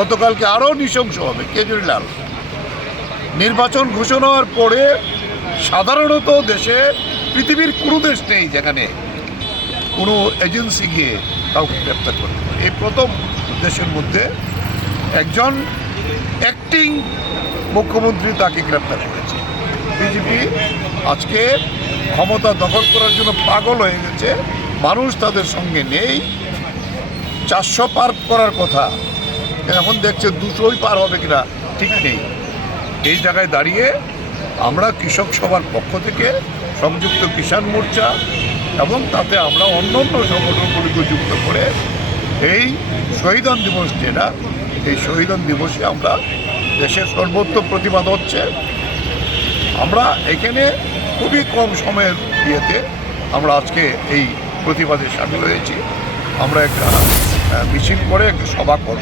গতকালকে আরও নৃশংস হবে কেজরিলাল নির্বাচন ঘোষণা হওয়ার পরে সাধারণত দেশে পৃথিবীর কোনো দেশ নেই যেখানে কোনো এজেন্সি গিয়ে কাউকে গ্রেপ্তার পারে। এই প্রথম দেশের মধ্যে একজন অ্যাক্টিং মুখ্যমন্ত্রী তাকে গ্রেপ্তার করেছে। বিজেপি আজকে ক্ষমতা দখল করার জন্য পাগল হয়ে গেছে। মানুষ তাদের সঙ্গে নেই। চারশো পার করার কথা এখন দেখছে দুশোই পার হবে কিনা ঠিক নেই। এই জায়গায় দাঁড়িয়ে আমরা কৃষক সভার পক্ষ থেকে সংযুক্ত কিষাণ মোর্চা এবং তাতে আমরা অন্য অন্য সংগঠনগুলিকে যুক্ত করে এই শহীদান দিবস যেটা এই শহীদান দিবসে আমরা দেশের সর্বত্র প্রতিবাদ হচ্ছে। আমরা এখানে খুবই কম সময়ের ইয়েতে আমরা আজকে এই প্রতিবাদে সামিল হয়েছি। আমরা একটা মিছিল করে একটা সভা করব।